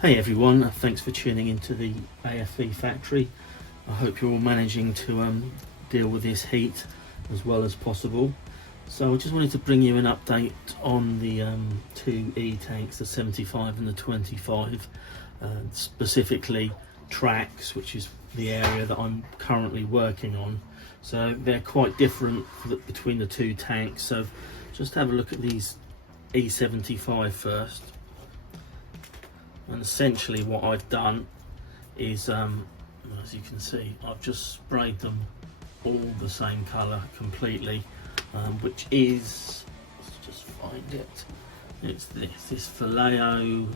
Hey everyone, thanks for tuning into the AFV factory. I hope you're all managing to deal with this heat as well as possible. So I just wanted to bring you an update on the two E-tanks, the 75 and the 25, specifically tracks, which is the area that I'm currently working on. So they're quite different between the two tanks. So just have a look at these E-75 first. And essentially what I've done is, as you can see, I've just sprayed them all the same colour completely, which is, let's just find it, it's this Vallejo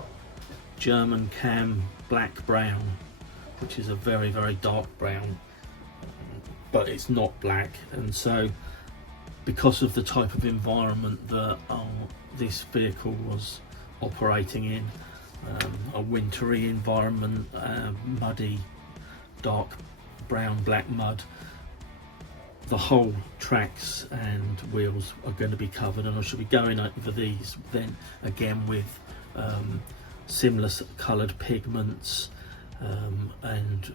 German cam black brown, which is a very, very dark brown, but it's not black. And so because of the type of environment that this vehicle was operating in, a wintry environment, muddy, dark brown, black mud, the whole tracks and wheels are going to be covered, and I should be going over these then again with similar coloured pigments and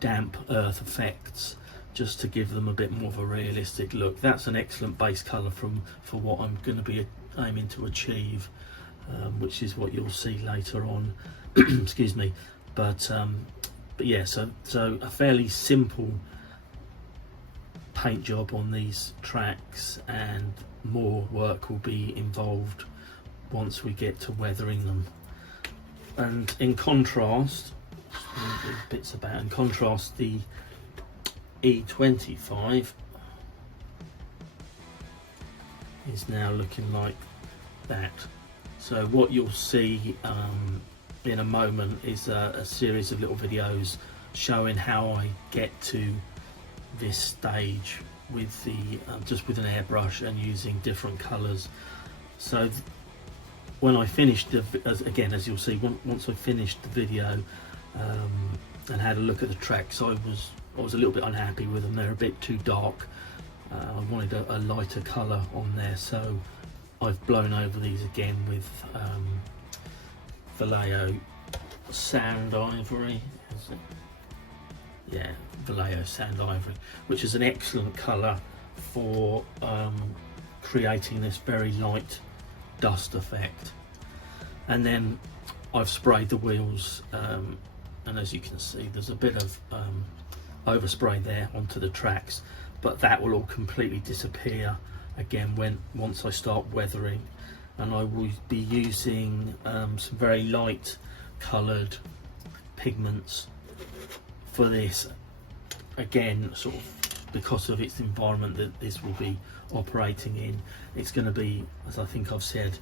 damp earth effects, just to give them a bit more of a realistic look. That's an excellent base colour for what I'm going to be aiming to achieve. Which is what you'll see later on. Excuse me, but yeah, so a fairly simple paint job on these tracks, and more work will be involved once we get to weathering them. And in contrast, the E-25 is now looking like that. So what you'll see in a moment is a series of little videos showing how I get to this stage with the just with an airbrush and using different colours. So when I finished as you'll see, once I finished the video and had a look at the tracks, I was a little bit unhappy with them. They're a bit too dark. I wanted a lighter colour on there, so I've blown over these again with Vallejo Sand Ivory. Yeah, Vallejo Sand Ivory, which is an excellent colour for creating this very light dust effect. And then I've sprayed the wheels, and as you can see, there's a bit of overspray there onto the tracks, but that will all completely disappear again once I start weathering. And I will be using some very light coloured pigments for this, again sort of because of its environment that this will be operating in. It's going to be, as I think I've said,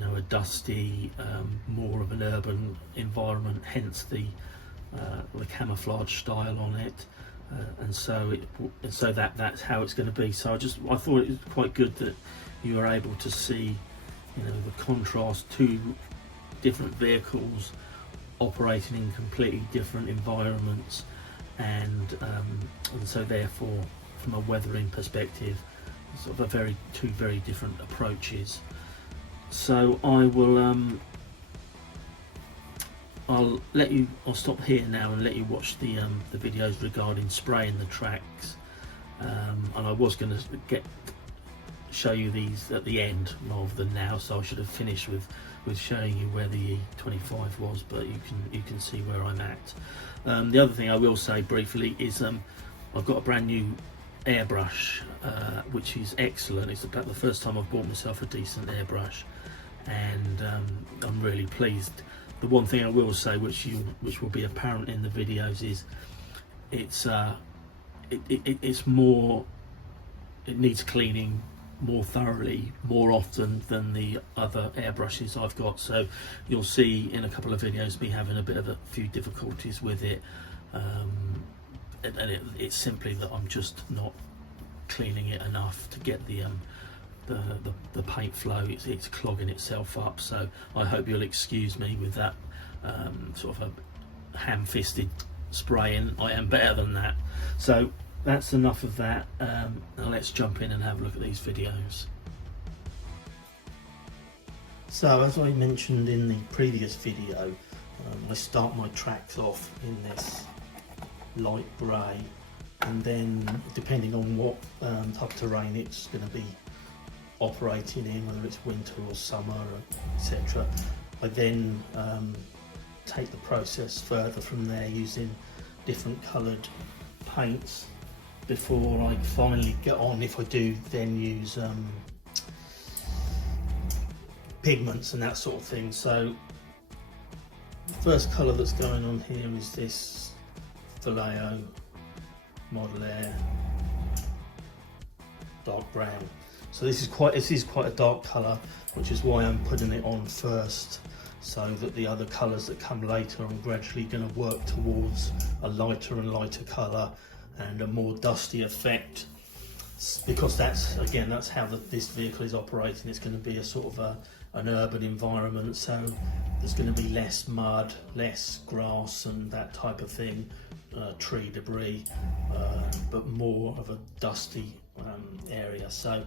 a dusty, more of an urban environment, hence the camouflage style on it. And so that's how it's going to be. So I thought it was quite good that you were able to see, the contrast, two different vehicles operating in completely different environments, and so therefore, from a weathering perspective, sort of two very different approaches. So I will I'll stop here now and let you watch the videos regarding spraying the tracks, and I was going to show you these at the end rather than now, so I should have finished with showing you where the E-25 was, but you can see where I'm at. The other thing I will say briefly is I've got a brand new airbrush, which is excellent. It's about the first time I've bought myself a decent airbrush, and I'm really pleased. The one thing I will say, which will be apparent in the videos, is it's more, it needs cleaning more thoroughly, more often than the other airbrushes I've got. So you'll see in a couple of videos me having a few difficulties with it, and it's simply that I'm just not cleaning it enough to get the paint flow. It's clogging itself up, so I hope you'll excuse me with that sort of a ham-fisted spraying. I am better than that. So that's enough of that. Now let's jump in and have a look at these videos. So as I mentioned in the previous video, I start my tracks off in this light grey, and then depending on what type of terrain it's going to be operating in, whether it's winter or summer, etc., I then take the process further from there using different coloured paints before I finally get on, if I do then use pigments and that sort of thing. So the first colour that's going on here is this Vallejo Model Air dark brown. So this is quite a dark colour, which is why I'm putting it on first, so that the other colours that come later I'm gradually going to work towards a lighter and lighter colour and a more dusty effect, because that's how this vehicle is operating. It's going to be a sort of an urban environment, so there's going to be less mud, less grass and that type of thing, tree debris, but more of a dusty area. So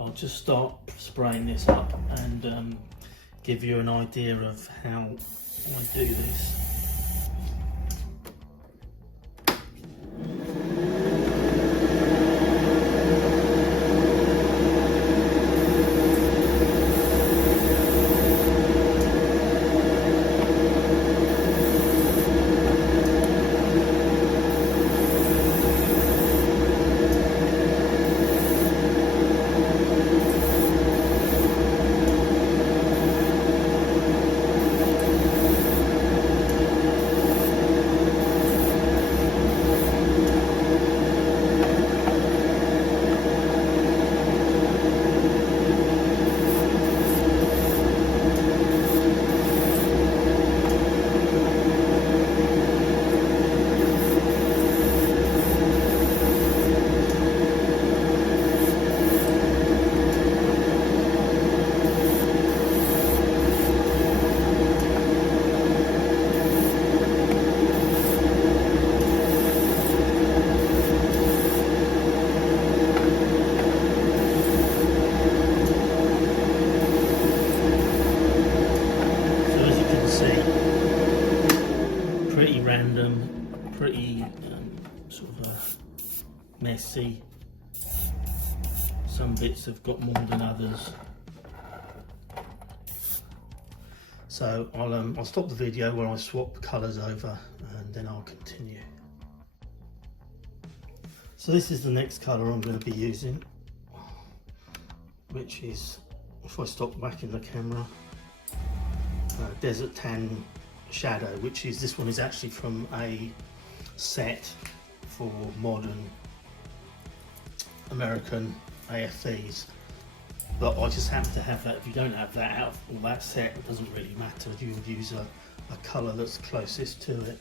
I'll just start spraying this up and give you an idea of how I do this. Pretty sort of messy. Some bits have got more than others. So I'll stop the video where I swap colours over and then I'll continue. So this is the next colour I'm going to be using, which is, if I stop back in the camera, Desert Tan Shadow, which is, this one is actually from a set for modern American AFVs, but I just happen to have that. If you don't have that out of that set, it doesn't really matter. You would use a colour that's closest to it.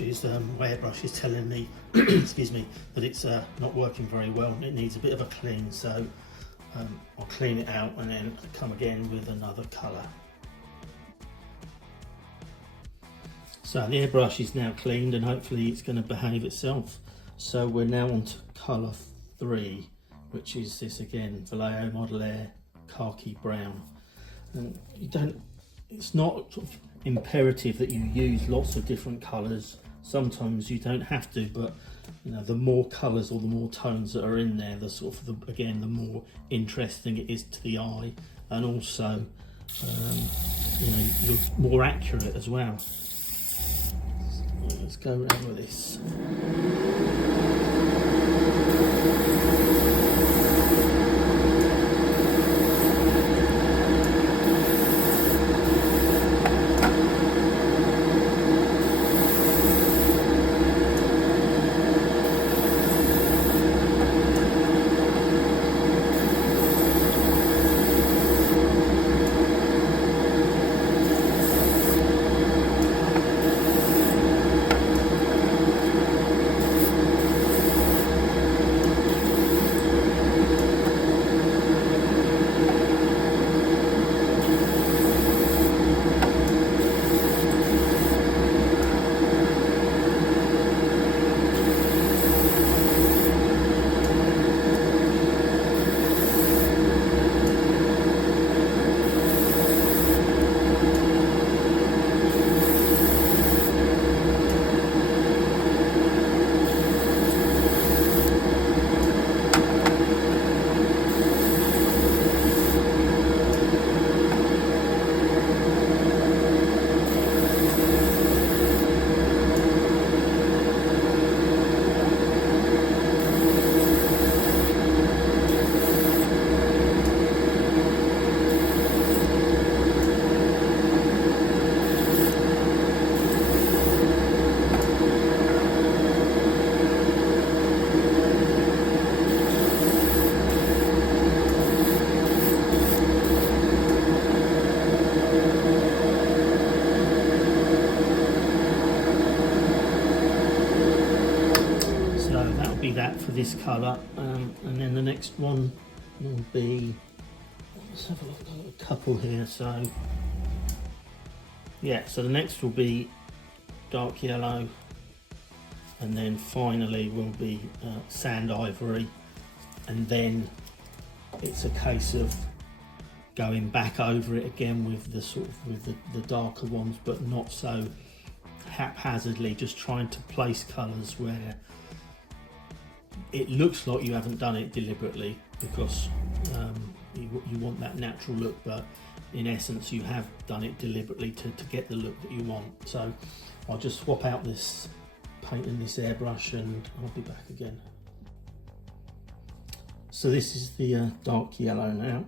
my airbrush is telling me, excuse me, that it's not working very well. It needs a bit of a clean, so I'll clean it out and then come again with another colour. So the airbrush is now cleaned and hopefully it's going to behave itself. So we're now on to colour 3, which is this again, Vallejo Model Air khaki brown. And it's not sort of imperative that you use lots of different colours. Sometimes you don't have to, but you know, the more colours or the more tones that are in there, the sort of again, the more interesting it is to the eye, and also you know, you're more accurate as well. So let's go around with this. That for this colour, and then the next one will be, let's have a look, I've got a couple here. So yeah, so the next will be dark yellow, and then finally will be sand ivory, and then it's a case of going back over it again with the sort of the darker ones, but not so haphazardly, just trying to place colours where it looks like you haven't done it deliberately, because you want that natural look, but in essence you have done it deliberately to get the look that you want. So I'll just swap out this paint in this airbrush and I'll be back again. So this is the dark yellow now.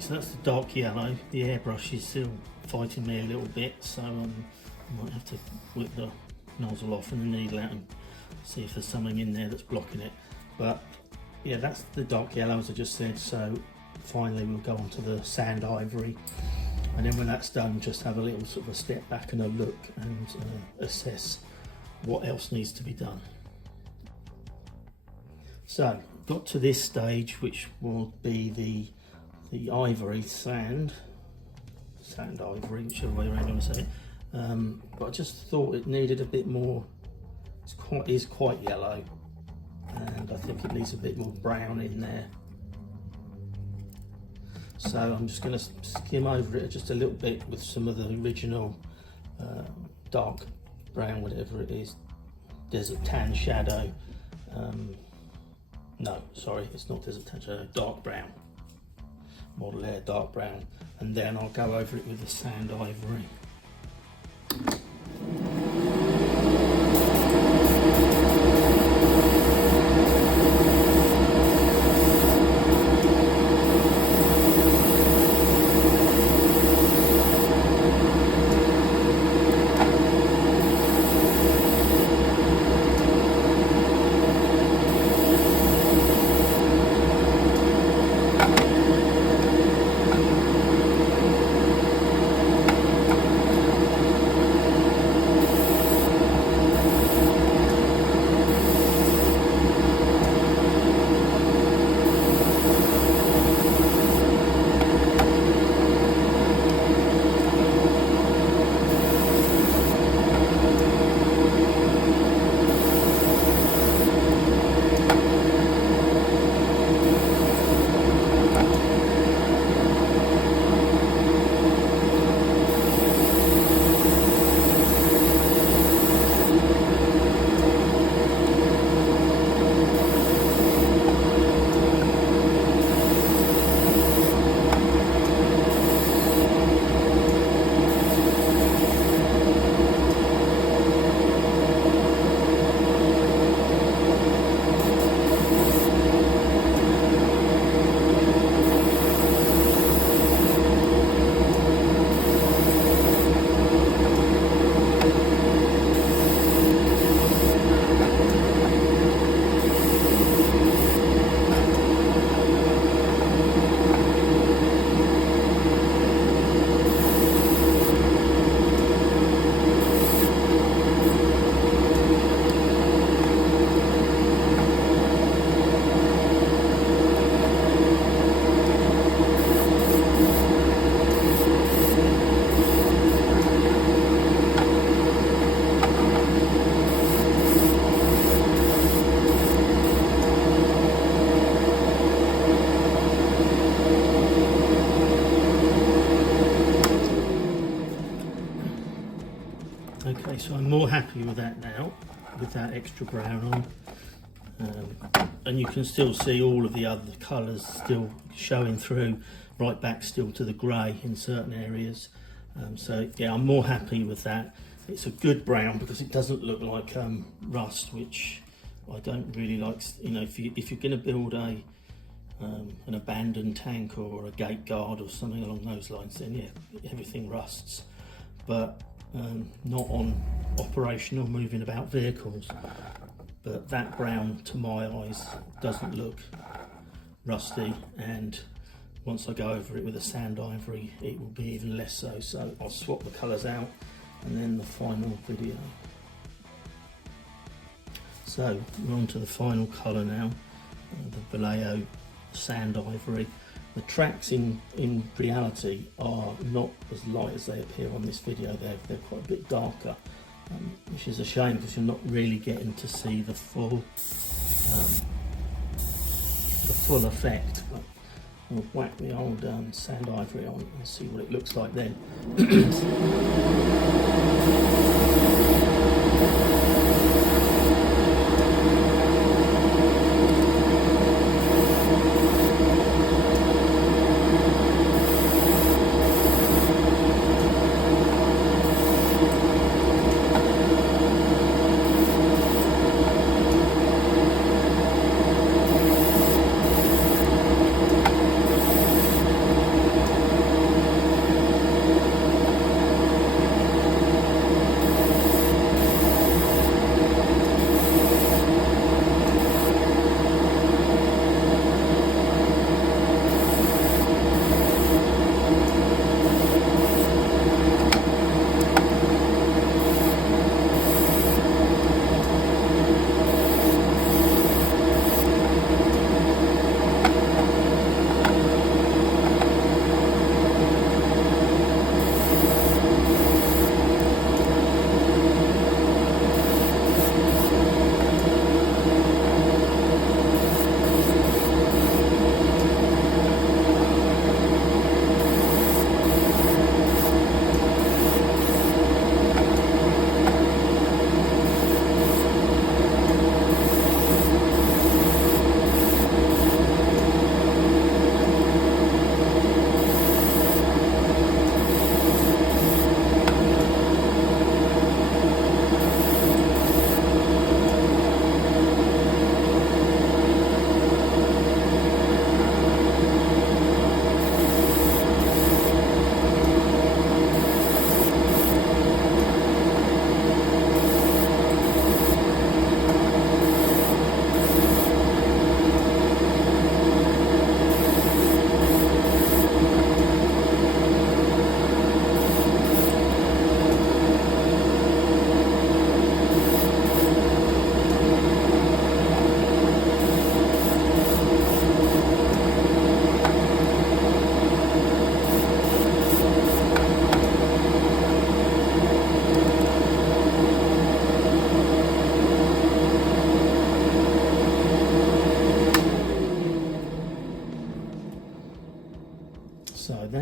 Okay, so that's the dark yellow. The airbrush is still fighting me a little bit, so I might have to whip the nozzle off and the needle out and see if there's something in there that's blocking it. But yeah, that's the dark yellow, as I just said. So finally we'll go on to the sand ivory, and then when that's done, just have a little sort of a step back and a look and assess what else needs to be done. So got to this stage, which will be the ivory sand ivory, whichever way around you want to say it. But I just thought it needed a bit more. It is quite yellow, and I think it needs a bit more brown in there. So I'm just going to skim over it just a little bit with some of the original dark brown, whatever it is, desert tan shadow. No, sorry, it's not desert tan shadow, dark brown. Model Air dark brown, and then I'll go over it with the sand ivory. Okay, so I'm more happy with that now, with that extra brown on. And you can still see all of the other colours still showing through, right back still to the grey in certain areas. So yeah, I'm more happy with that. It's a good brown because it doesn't look like rust, which I don't really like. You know, if you're going to build an abandoned tank or a gate guard or something along those lines, then yeah, everything rusts. But not on operational moving about vehicles. But that brown, to my eyes, doesn't look rusty, and once I go over it with a sand ivory, it will be even less so. So I'll swap the colours out and then the final video. So we're on to the final colour now, the Vallejo sand ivory. The tracks in reality are not as light as they appear on this video. They're quite a bit darker, which is a shame because you're not really getting to see the full effect. But we'll whack the old sand ivory on and see what it looks like then.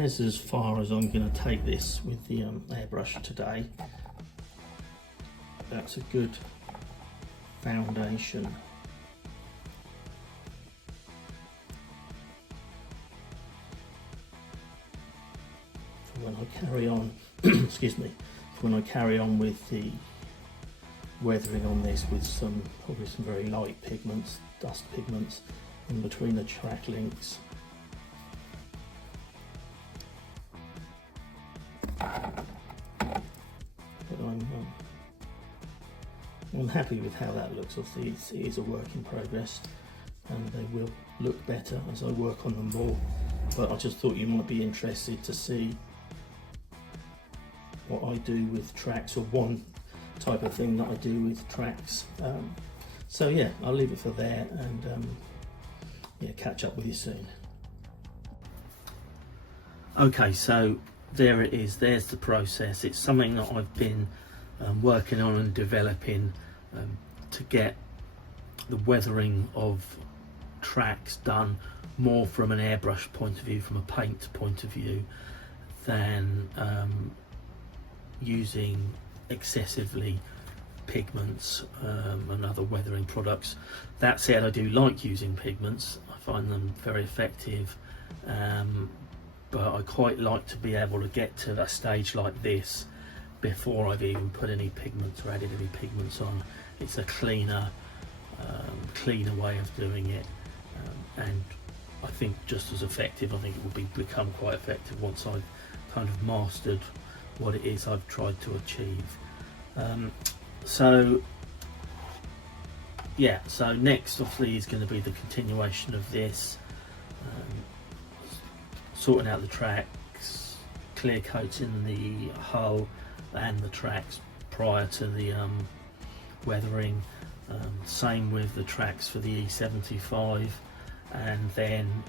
that's as far as I'm going to take this with the airbrush today. That's a good foundation. For when I carry on, excuse me, for when I carry on with the weathering on this with probably some very light pigments, dust pigments in between the track links. But I'm happy with how that looks. Obviously it is a work in progress and they will look better as I work on them more, but I just thought you might be interested to see what I do with tracks, or one type of thing that I do with tracks. So yeah, I'll leave it for there, and yeah, catch up with you soon. Okay, so there it is, there's the process. It's something that I've been working on and developing to get the weathering of tracks done more from an airbrush point of view, from a paint point of view, than using excessively pigments and other weathering products. That said, I do like using pigments. I find them very effective, but I quite like to be able to get to a stage like this before I've even put any pigments or added any pigments on. It's a cleaner way of doing it, and I think just as effective. I think it will become quite effective once I've kind of mastered what it is I've tried to achieve. So yeah, so next obviously is going to be the continuation of this, sorting out the tracks, clear coating the hull and the tracks prior to the weathering. Same with the tracks for the E-75, and then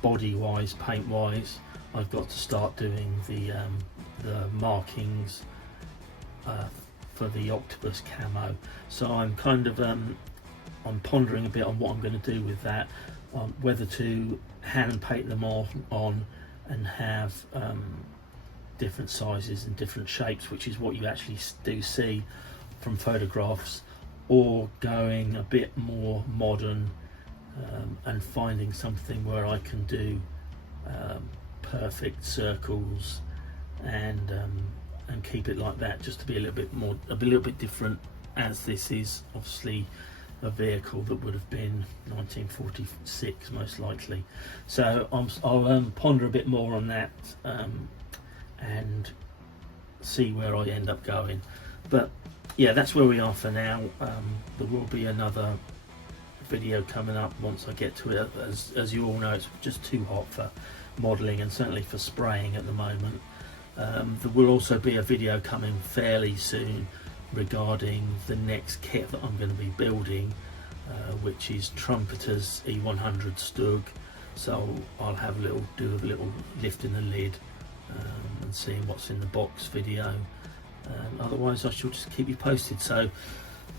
body wise, paint wise, I've got to start doing the markings for the octopus camo. So I'm kind of I'm pondering a bit on what I'm going to do with that, whether to hand paint them on and have different sizes and different shapes, which is what you actually do see from photographs, or going a bit more modern and finding something where I can do perfect circles and keep it like that, just to be a little bit different, as this is obviously a vehicle that would have been 1946 most likely. So I'll ponder a bit more on that and see where I end up going. But yeah, that's where we are for now. There will be another video coming up once I get to it. As you all know, it's just too hot for modelling and certainly for spraying at the moment. There will also be a video coming fairly soon regarding the next kit that I'm going to be building, which is Trumpeter's E100 Stug. So I'll have do a little lifting the lid and seeing what's in the box video. Otherwise I shall just keep you posted. So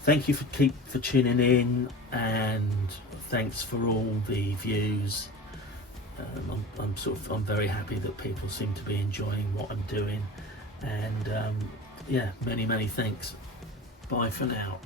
thank you for tuning in, and thanks for all the views. I'm very happy that people seem to be enjoying what I'm doing, and yeah, many thanks. Bye for now.